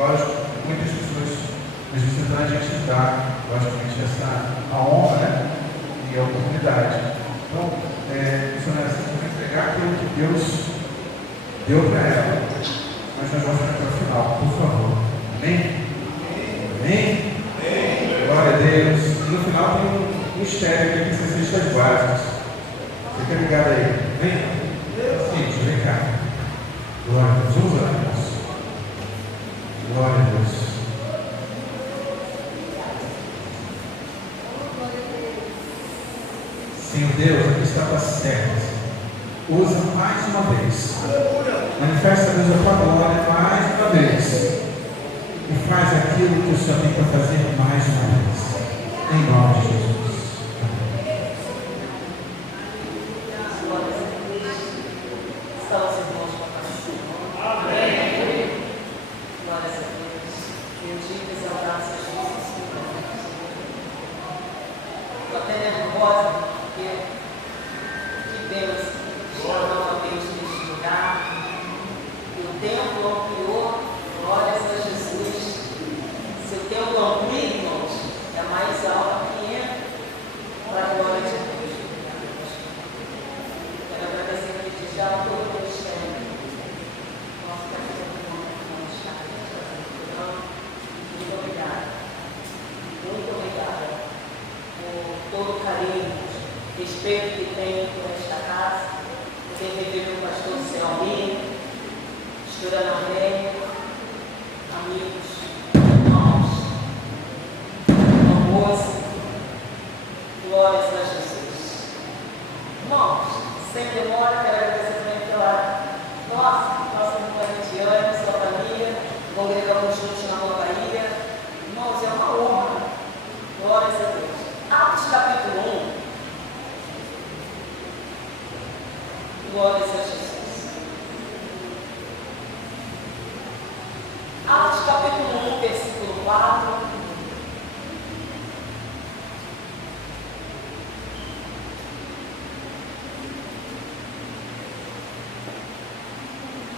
lógico, muitas pessoas nos visitam, a gente dá, logicamente, a honra, né? E a oportunidade. Então, missionária, você vai entregar aquilo que Deus deu para ela. Mas nós vamos até o final, por favor. Amém? Amém? Amém? Glória a Deus. E no final tem um mistério aqui que são cestas básicas. Fica ligado aí. Vem. Gente, vem cá. Glória a Deus. Vamos orar, irmãos. Glória a Deus. Senhor Deus, aqui está certo. Usa mais uma vez. Manifesta, Deus, a tua glória mais uma vez. E faz aquilo que o Senhor tem para fazer mais uma vez. Em nome de Jesus.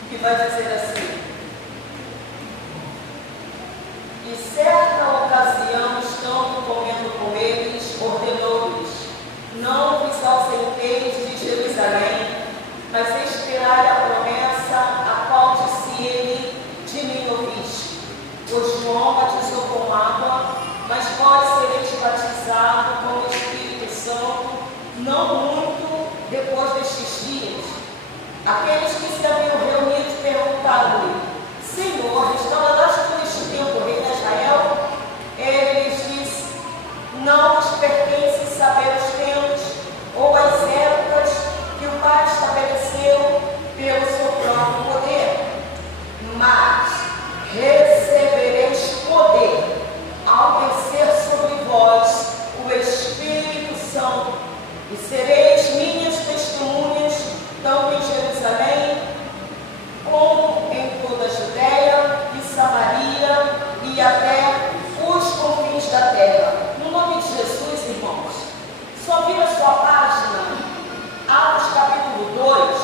Que vai dizer assim: e certa ocasião, estando comendo com eles, ordenou-lhes: não vos ausenteis de Jerusalém, mas esperai a promessa, a qual disse ele: de mim ouviste. Pois João batizou com água, mas vós sereis batizados com o Espírito Santo, não muito depois destes dias. Aqueles que se haviam reunido perguntaram-lhe: Senhor, restaurarás tu neste tempo rei de Israel? Ele lhes disse: não vos pertence saber os tempos ou as épocas que o Pai estabeleceu pelo seu próprio poder, mas recebereis poder ao descer sobre vós o Espírito Santo, e sereis minhas testemunhas, tanto em Jerusalém, como em toda a Judéia e Samaria e até os confins da terra. No nome de Jesus, irmãos, só vira a sua página, Atos capítulo 2,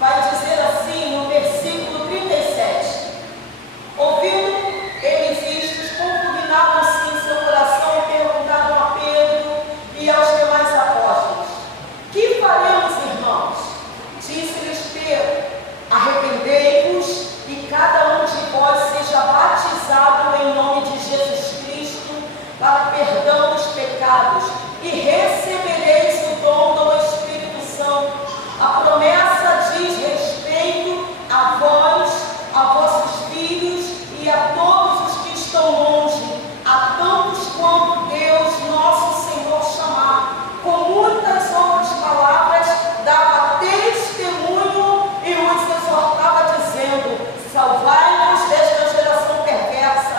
vai dizer assim no versículo 37, ouvindo eles isto, compugnaram-se em seu coração e perguntaram a Pedro e aos demais apóstolos: que faremos, irmãos? Disse-lhes Pedro: arrependei-vos e cada um de vós seja batizado em nome de Jesus Cristo para perdão dos pecados, e recebereis o dom do Espírito Santo. A promessa diz respeito a vós, a vossos filhos e a todos os que estão longe, a tantos quanto Deus nosso Senhor chamar. Com muitas outras palavras dava testemunho e os exortava dizendo: salvai-vos desta geração perversa,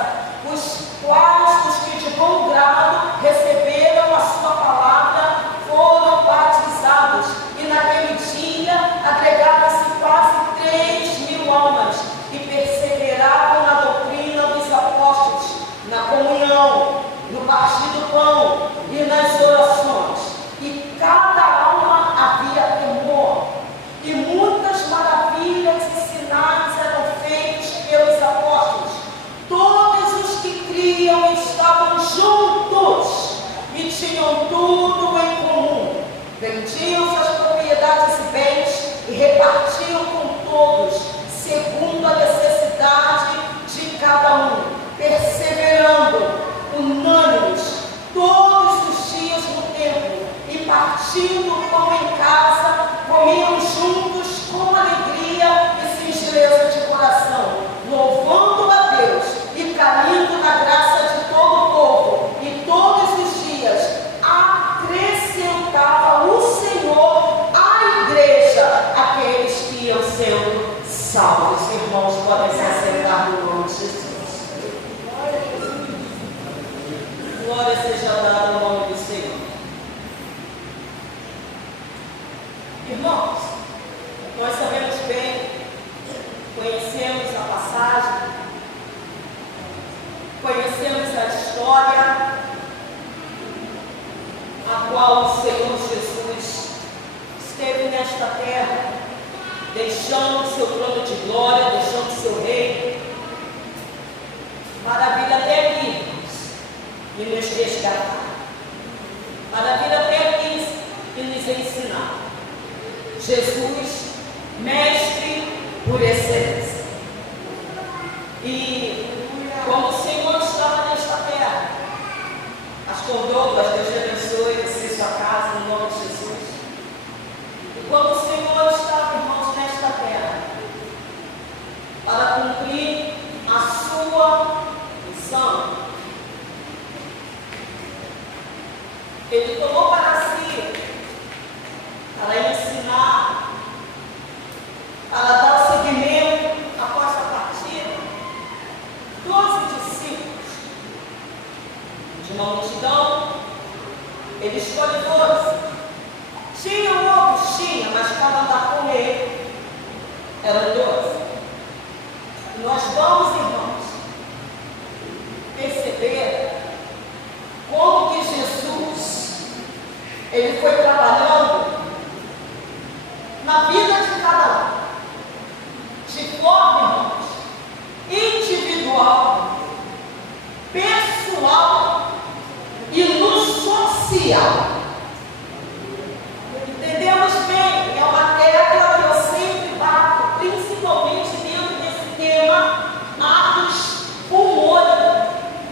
os quais os que de bom grado receberam a sua palavra foram batizados, e naquele dia agregaram-se quase 3.000 almas e perseveravam na doutrina dos apóstolos, na comunhão, no partir do pão e nas orações. E cada alma havia temor, e muitas maravilhas e sinais eram feitos repartiam com todos, segundo a necessidade de cada um, perseverando, unânimes, todos os dias no templo, e partindo o pão em casa, comiam juntos com alegria e singeleza de coração, louvando a Deus e caindo na graça de todo o povo, e todos os dias acrescentava o Senhor à igreja aqueles que iam sendo salvos. Irmãos, podem se assentar no nome de Jesus. Glória seja dada ao nome do Senhor. Irmãos, nós sabemos bem, conhecemos a passagem, conhecemos a história a qual o Senhor Jesus esteve nesta terra, deixando o seu trono de glória, deixando o seu reino, para vir até aqui, irmãos, e nos resgatar, para vir até aqui e nos ensinar. Jesus, mestre por excelência. E como o Senhor estava nesta terra, Pastor Douglas, Deus te abençoe, você e sua casa, no nome de Jesus. E como o Senhor estava, irmãos, nesta terra, para cumprir a sua missão, Ele tomou para si, para ensinar, para dar seguimento após a partida, 12 discípulos. De uma multidão, ele escolhe 12. Tinha outros, mas para andar com ele, eram 12. E nós vamos, irmãos, perceber como que Jesus, ele foi trabalhando na vida de cada um, de forma, irmãos, individual, pessoal e no social. Entendemos bem, é uma tecla que eu sempre bato, principalmente dentro desse tema, atos humor,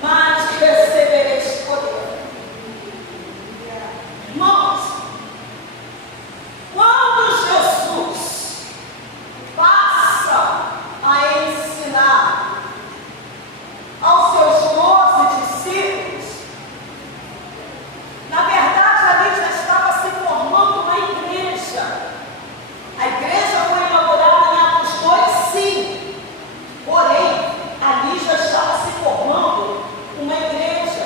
mas recebereis poder. Irmãos, quando Jesus passa a ensinar aos seus 12 discípulos, na verdade ali já estava se formando uma igreja. A igreja foi inaugurada em Atos 2, sim, porém ali já estava se formando uma igreja.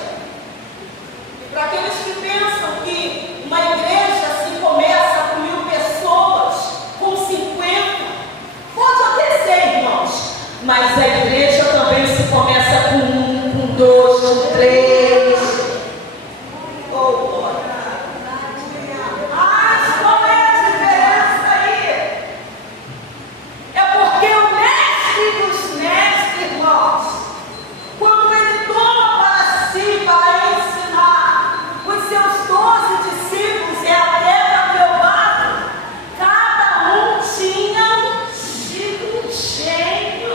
E para aqueles que pensam que uma igreja se começa com 1000 pessoas, com 50, pode até ser, irmãos, mas a igreja também se começa com 1, com 2, com 3. Oh, glória. Mas qual é a diferença aí? É porque o mestre dos mestres, irmãos, quando ele toma para si para ensinar os seus 12 discípulos, é até aprovado, cada um tinha um chico cheio.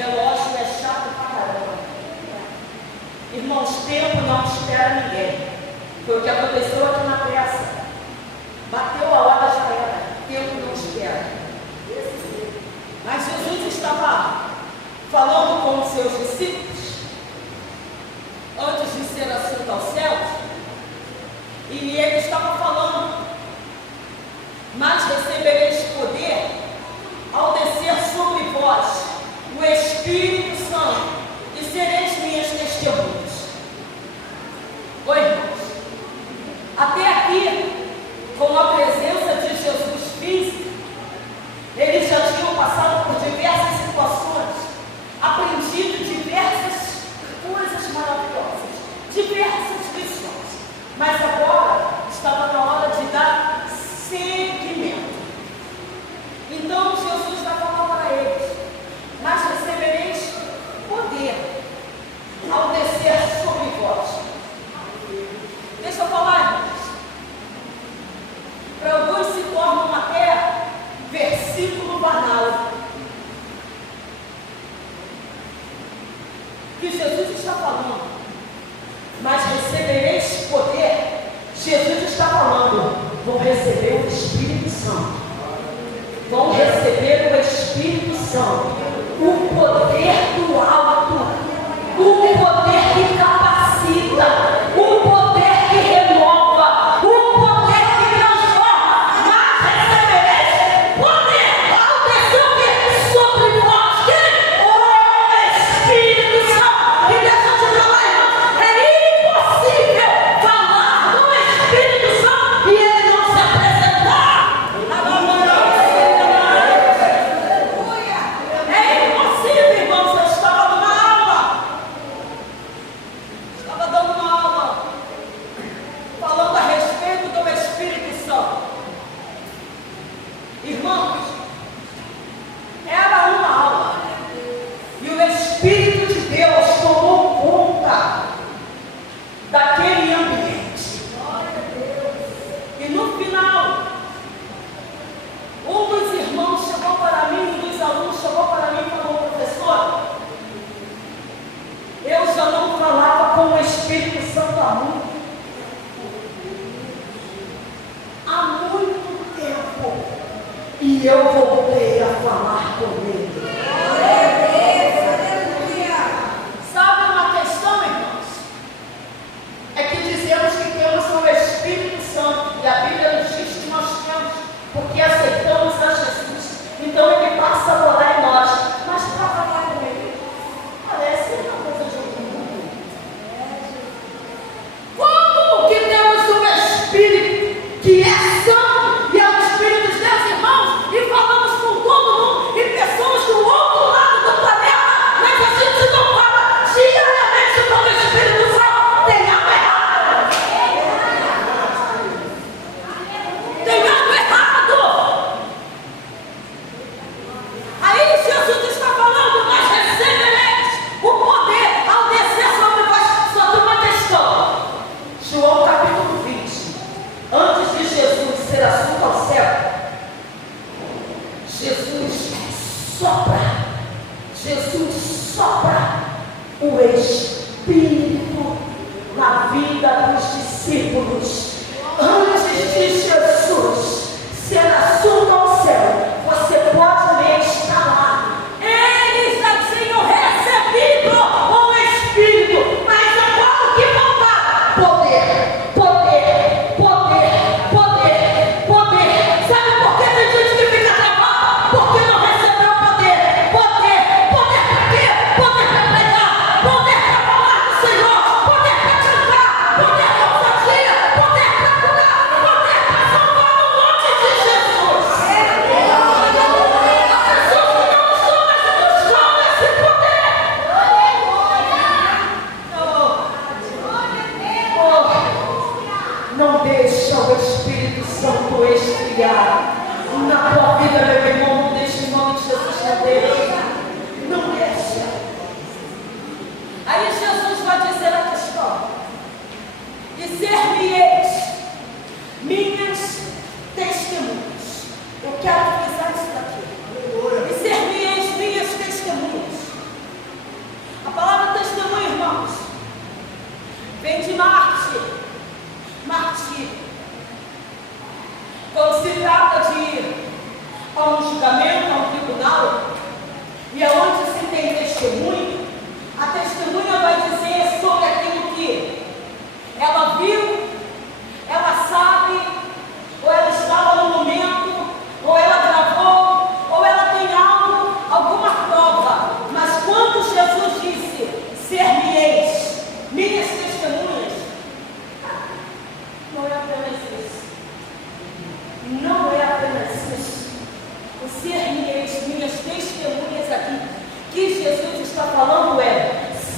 Relógio é chato pra caramba. Irmãos, tempo não espera ninguém. Foi o que aconteceu aqui na peça. Bateu a hora, já era. Tempo não espera. Mas Jesus estava falando com os seus discípulos antes de ser assunto aos céus. E ele estava falando: mas recebereis poder ao descer sobre vós o Espírito Santo e sereis minhas testemunhas. Oi, irmãos. Até aqui, com a presença de Jesus físico, eles já tinham passado por diversas situações, aprendido diversas coisas maravilhosas, diversas lições. Mas agora estava na hora de dar seguimento. Então Jesus vai falar para eles: mas recebereis poder ao descer sobre vós. Deixa eu falar, irmãos. Para alguns se torna até versículo banal. Que Jesus está falando: mas recebereis poder. Jesus está falando: vão receber o Espírito Santo. Vão receber o Espírito Santo. O poder do alto. O poder que capacita. O poder que renova. O poder que transforma. Mas recebereis poder ao descer sobre vós. Quem? O Espírito Santo. E deixa eu te falar, irmão, é impossível falar do Espírito Santo e ele não se apresentar. É impossível, irmãos. Eu estava dando uma aula falando a respeito do Espírito Santo. Irmãos, era uma aula e o Espírito de Deus tomou conta daquele ambiente. E no final, um dos irmãos chegou para mim, um dos alunos chegou para mim e falou: professor, eu já não falava com o Espírito Santo há muito tempo, e eu voltei a falar com ele. Sabe uma questão, irmãos? É que dizemos que temos o Espírito Santo, e a Bíblia nos diz que nós temos, porque aceitamos a Jesus. Então ele passa a morar em nós. Mas para falar com ele, parece uma coisa de outro mundo. Como que temos o Espírito que é santo e é o Espírito de Deus, irmãos, e falamos com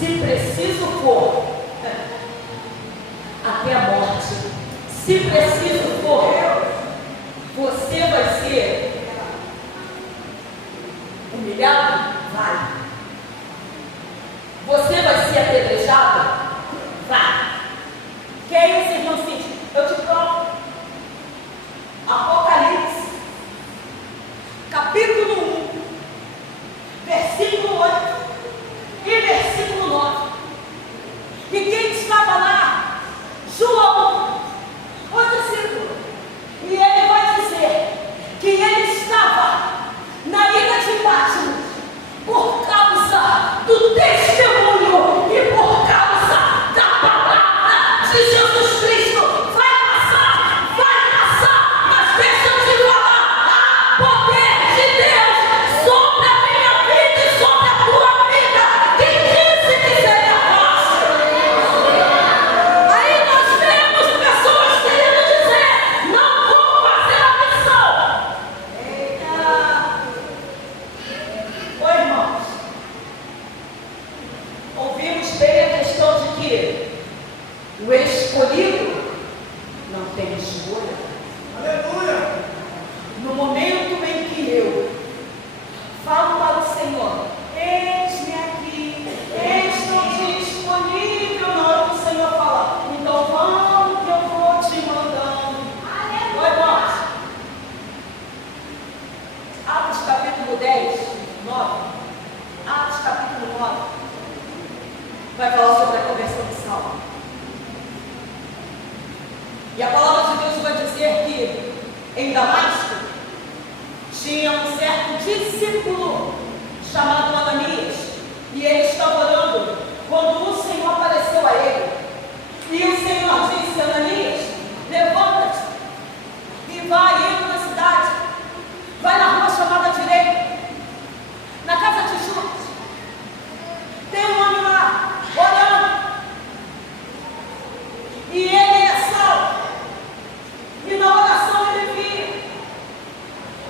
se preciso for, até a morte, se preciso for, você vai ser humilhado? Vai. Você vai ser apedrejado? Vai. Que é isso, irmão Cíntia? Eu te provo. Apocalipse, capítulo 1, versículo 8 e versículo 9. E quem estava lá? João, o discípulo. E ele vai dizer que ele estava na ilha de Patmos por causa do testemunho e por causa da palavra de Jesus Cristo. Vai passar, mas deixa eu te falar, há poder de Deus sobre a minha vida e sobre a tua vida. Quem disse que seria fácil? Aí nós vemos pessoas querendo dizer, não vou fazer a missão. Eita! Oi, irmãos. Ouvimos bem a questão de que o escolhido não tem escolha. Aleluia! No momento em que eu falo para o Senhor, eis-me aqui, estou disponível, na hora que o Senhor fala, então vamos que eu vou te mandando. Oi, irmãos. Atos capítulo 10, 9. Atos capítulo 9. Vai falar sobre a conversão de Saulo. E a palavra de Deus vai dizer que em Damasco tinha um certo discípulo chamado Ananias, e ele estava orando quando o Senhor apareceu a ele. E o Senhor disse: Ananias, levanta-te e vai, entra na cidade, vai na rua chamada direita, na casa de Judas. Tem um homem lá orando, e ele é salvo. E na oração ele via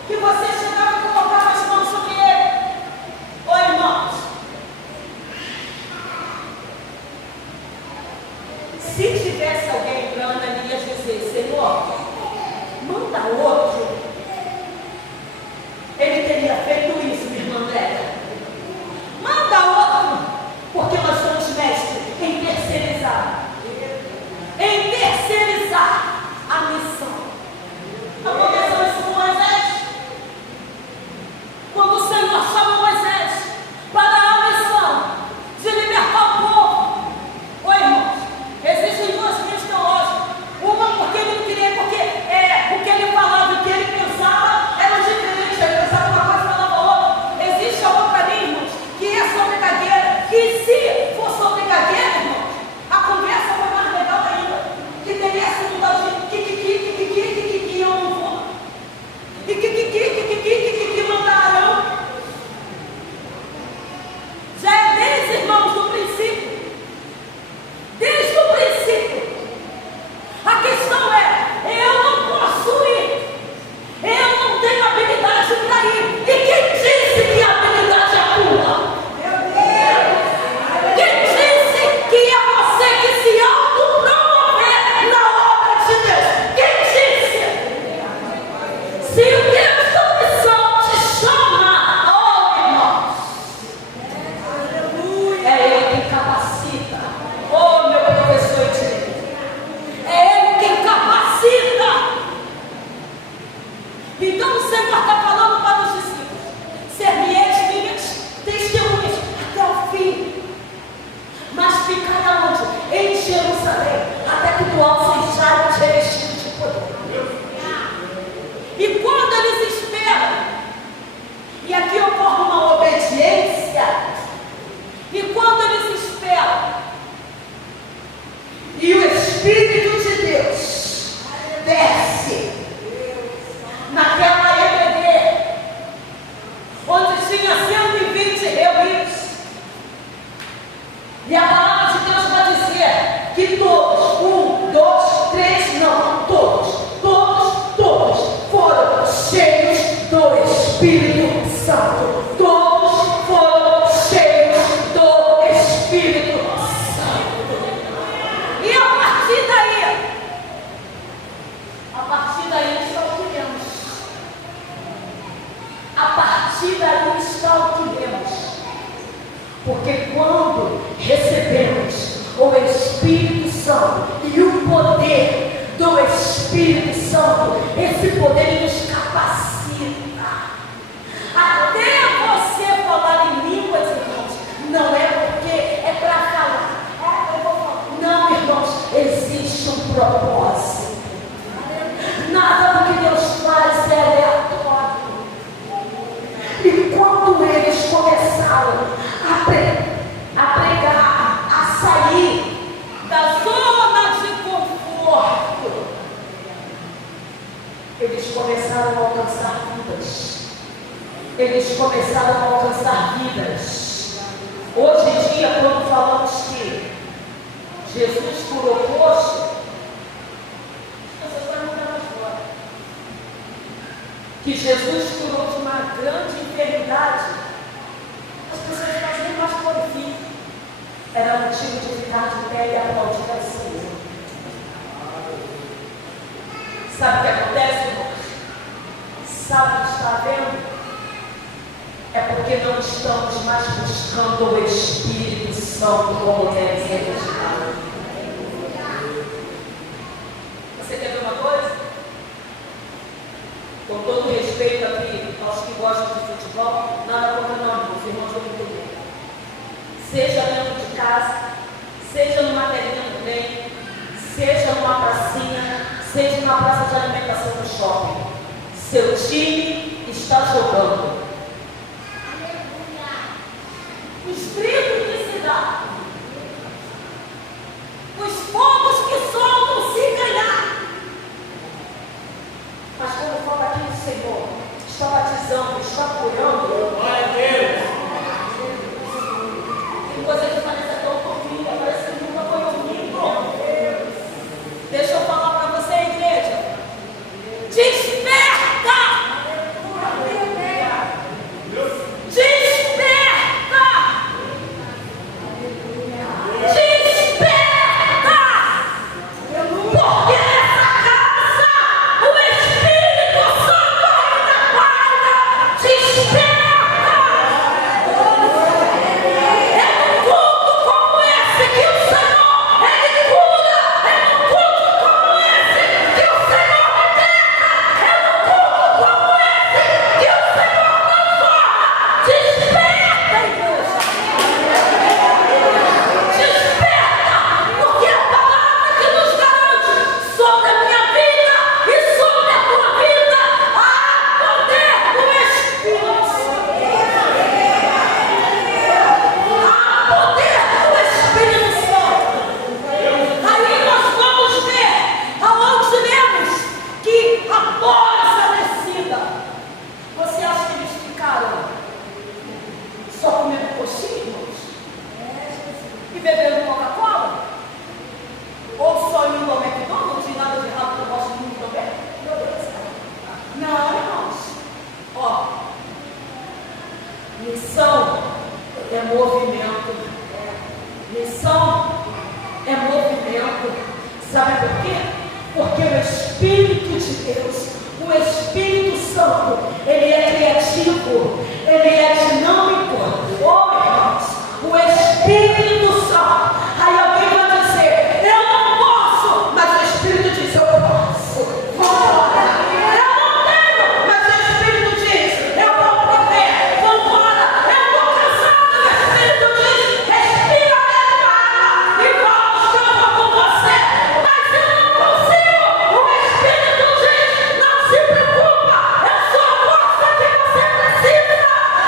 que você chegava e colocava as mãos sobre ele. Ô irmãos, se tivesse alguém para Ananias dizer: Senhor, manda outro, ele teria feito isso, minha irmã Andréia. Manda outro, porque nós somos mestres em terceirizar. Em terceirizar a missão. Aconteceu isso com Moisés. Quando o Senhor chama Moisés para a missão de libertar o povo. Oi, irmãos, existem duas linhas teológicas. Uma porque ele não queria, porque o que ele falava e o que ele pensava era diferente. Ele pensava uma coisa e falava outra. Existe a outra linha, irmãos, que é sobre gagueira. E se for sobre gagueira, irmãos, a conversa foi mais legal ainda. Que teria sido tal de que eu não vou. E que mandaram. Já é desde, irmãos, do princípio. Desde o princípio. A questão é, eu não posso ir. Eu não tenho habilidade para ir. E quem disse que a habilidade é tua? Meu Deus! Quem disse que é você que se autopromover na obra de Deus? Quem disse? Se o Deus da missão te chama, oh irmãos, é Ele quem capacita. Oh meu professor de direito, é Ele quem capacita. Então o Senhor está falando para os discípulos: ser-me-eis minhas testemunhas até o fim. Mas ficar aonde? Em Jerusalém, até que do alto sejais revestidos de poder. E quando eles esperam, e aqui ocorre uma obediência, e quando eles esperam, e o Espírito de Deus desce naquela EBD, onde tinha 120 reunidos, e a palavra de Deus vai dizer que todos, 1, 2, 3, não, todos foram cheios do Espírito Santo. Todos foram cheios do Espírito Porque quando recebemos o Espírito Santo e o poder do Espírito Santo, esse poder nos capacita. Até você falar em línguas, irmãos, não é porque é para falar. Não, irmãos, existe um propósito. Nada do que Deus faz é aleatório. E quando eles começaram a pregar, a sair da zona de conforto, eles começaram a alcançar vidas. Eles começaram a alcançar vidas. Hoje em dia, quando falamos que Jesus curou coxo, as pessoas vão mudar mais fora. Que Jesus curou de uma grande enfermidade, as pessoas faziam mais por fim. Era motivo de ficar de pé e aplaudir ao Senhor. Sabe o que acontece, irmãos? Sabe o que está vendo? É porque não estamos mais buscando o Espírito Santo como deve ser buscado. Você quer ver uma coisa? Com todo respeito aqui aos que gostam de futebol, nada contra não, os irmãos vão entender. Seja dentro de casa, seja numa telinha do trem, seja numa pracinha, seja numa praça de alimentação do shopping. Seu time está jogando. Os gritos que se dá, os fogos que soltam se ganhar. Mas quando fala aqui do Senhor, está batizando, está curando. Glória a Deus. Tem coisa que parece tão fofinha, parece que nunca foi comigo. Deixa eu falar para você, igreja. Desperta!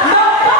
Não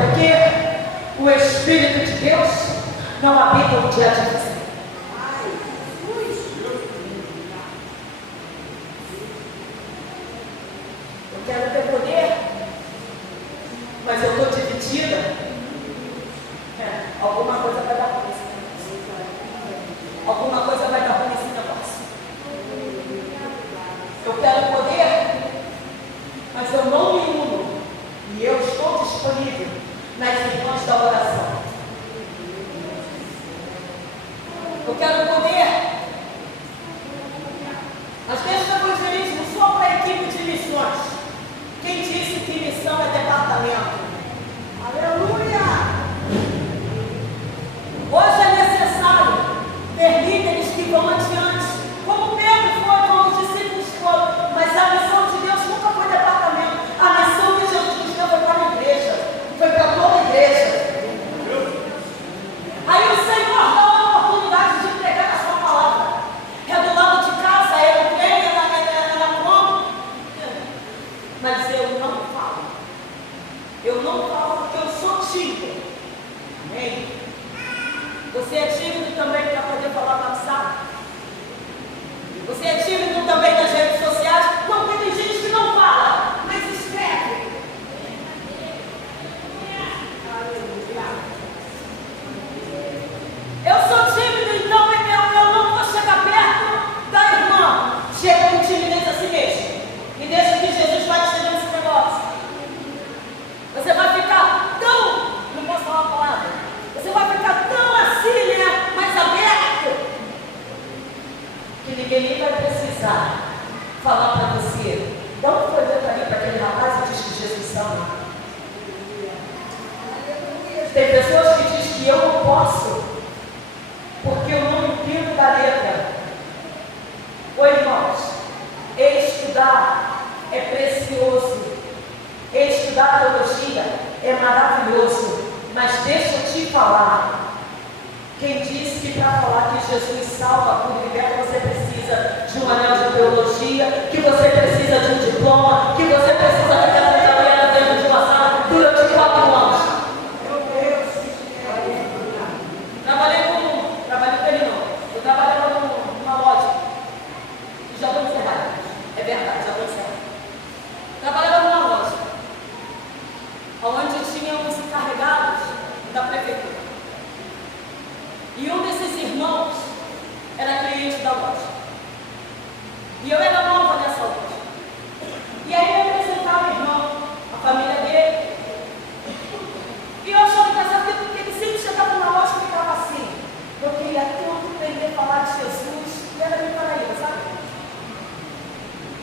porque o Espírito de Deus não habita o dia de você. Eu quero ter poder, mas eu estou dividida. Alguma coisa vai dar ruim nesse negócio. Alguma coisa vai dar ruim nesse negócio. Eu quero poder, mas eu não me uno. E eu estou disponível nas reuniões da oração. Eu quero poder. Às vezes o evangelismo só para a equipe de missões. Quem disse que missão é departamento? Aleluia! Hoje é necessário ter líderes que vão adiante, como Pedro foi, como os discípulos foram, mas a missão de Deus nunca foi departamento. A missão que Jesus deu foi para a igreja, foi para toda a igreja. Aí o Senhor dá a oportunidade de pregar a sua palavra. É do lado de casa, é no trem, é na como. Mas eu não falo. Eu não falo porque eu sou tímido. Amém? Você é tímido também para poder falar no WhatsApp? Você é tímido também nas redes sociais? Não, porque tem gente que não fala, mas escreve. Eu sou tímido, então eu não vou chegar perto da irmã. Chega com timidez assim mesmo. E deixa que Jesus vai te nesse negócio. Você vai ficar tão, não posso falar a palavra, você vai ficar tão assim, né, mais aberto, que ninguém nem vai precisar falar para você. Dá um folheto ali para aquele rapaz e diz que Jesus salva. Tem pessoas que dizem que eu não posso, porque eu não entendo da letra. Oi, irmãos, estudar é precioso. Estudar teologia é maravilhoso, mas deixa eu te falar. Quem disse que para falar que Jesus salva, cura e liberta, você precisa de um anel de teologia, que você precisa de um diploma, que você precisa de casamento dentro de uma sala durante 4 anos. Meu Deus! Trabalhei com ele não. Eu trabalhava numa loja. Já vou encerrar. É verdade, já vou encerrar. Trabalhava numa loja onde tinham os encarregados da prefeitura. E um desses irmãos era cliente da loja. E eu era nova nessa loja. E aí eu apresentava o irmão, a família dele. E eu achava engraçado porque ele sempre chegava na loja e ficava assim. Eu queria tanto aprender a falar de Jesus. E era minha Paraíba, sabe?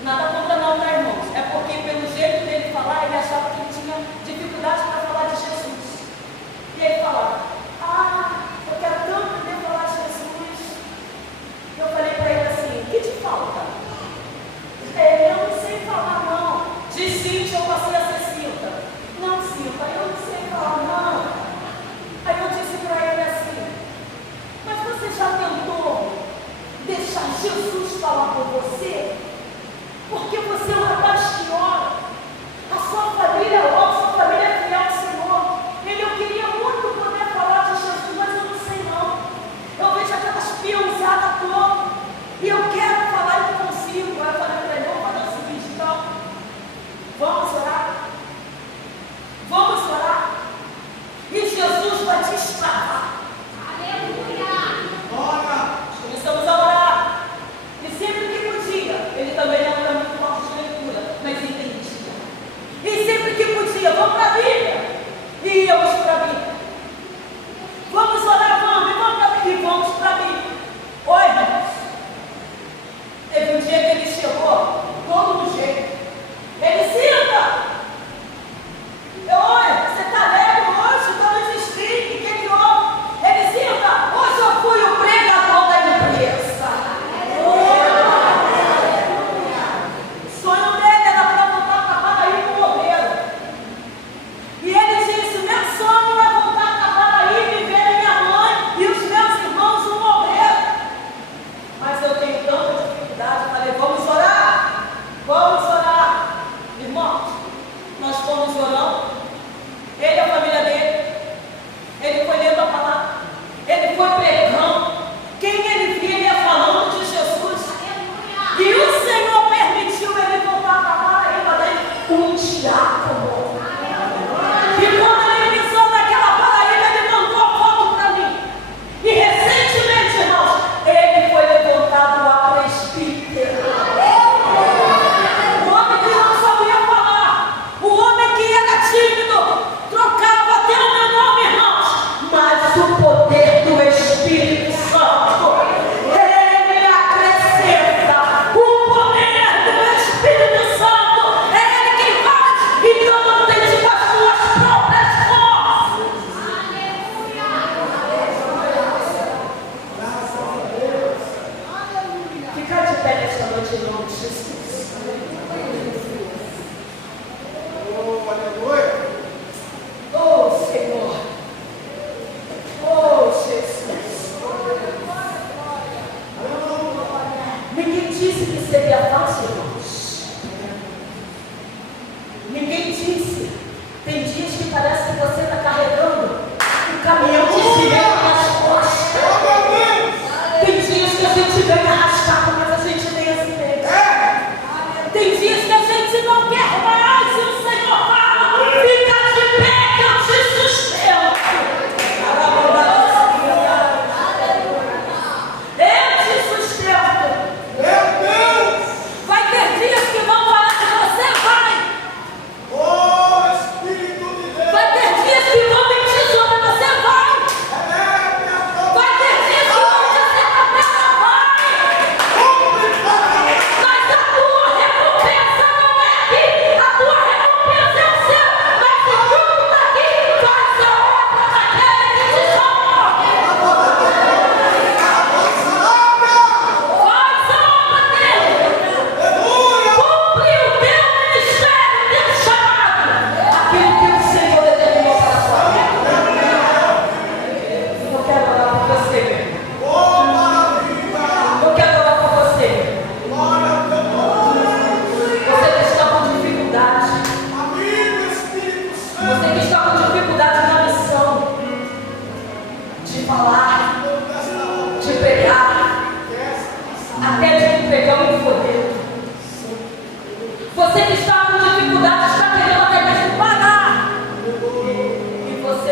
Nada contra não, tá, irmãos? É porque pelo jeito dele falar, ele achava que ele tinha dificuldade para falar de Jesus. E ele falava, eu quero tanto aprender a falar de Jesus. Eu falei para ele assim, o que te falta? Eu não sei falar não. De Cinta eu passei a ser Cinta. Não, Cinta, eu não sei falar não. Aí eu disse para ele assim, mas você já tentou deixar Jesus falar por você? Porque você é um rapaz que ora. A sua família ora, a sua família é fiel.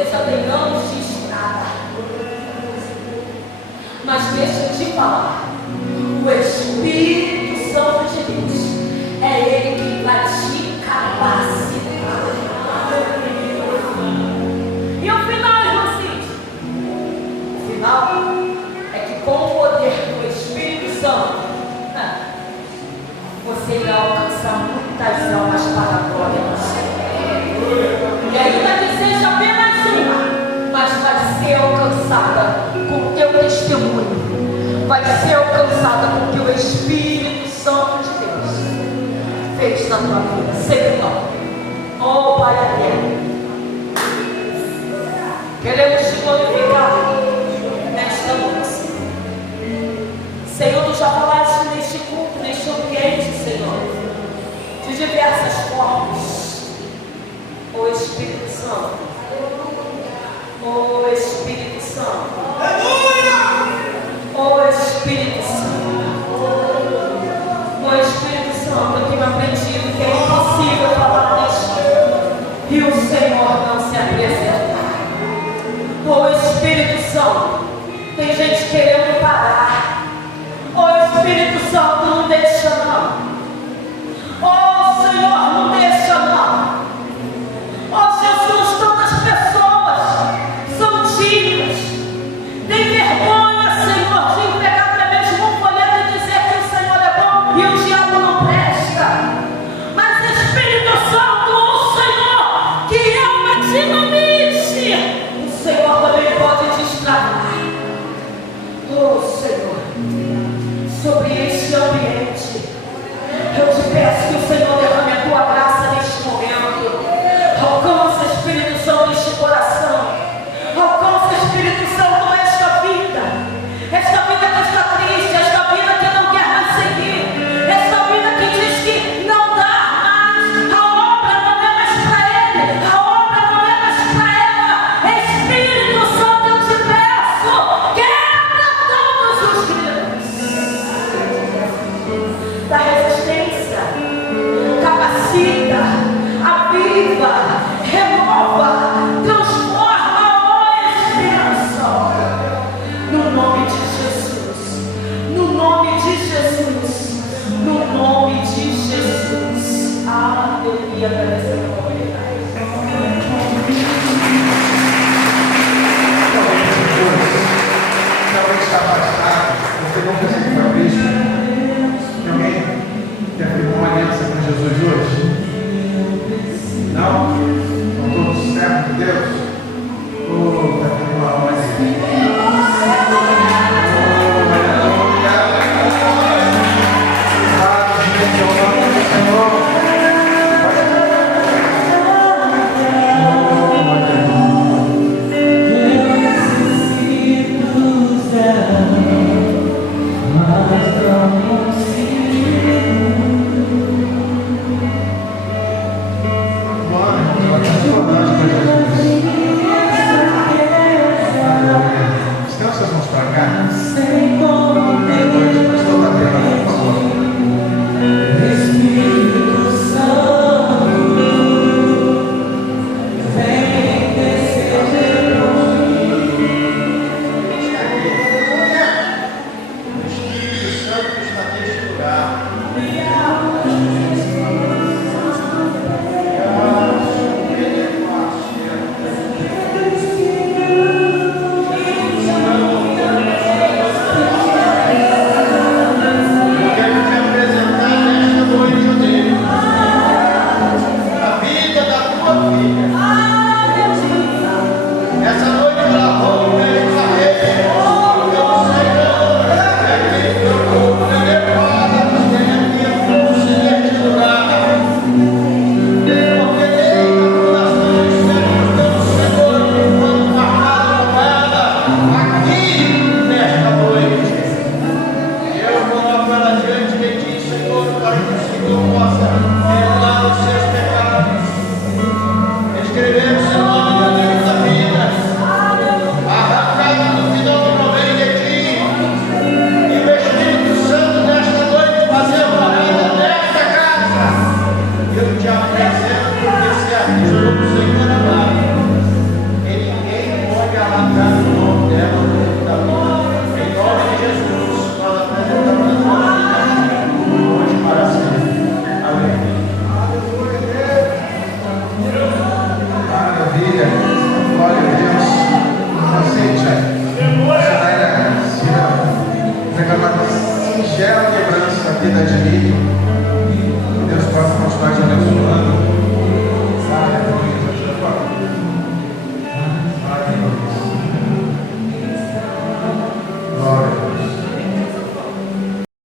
Você já tem anos de estrada. Mas deixa eu te falar. O Espírito Santo de Deus é Ele que vai te capacitar. E o final, irmão Cid? O final é que com o poder do Espírito Santo, você irá alcançar muitas almas para a glória do Senhor. E ainda que seja apenas uma, mas vai ser alcançada com o teu testemunho. Vai ser alcançada com o que o Espírito Santo de Deus fez na tua vida. Senhor, oh Pai eterno, queremos te glorificar nesta noite. Senhor, tu já falaste neste culto, neste ambiente, Senhor, de diversas formas. O Espírito Santo, o Espírito Santo, o Espírito Santo, o Espírito Santo, eu tenho aprendido que é impossível falar disto e o Senhor não se apresentar. O Espírito Santo, tem gente querendo parar. O Espírito Santo não deixa não.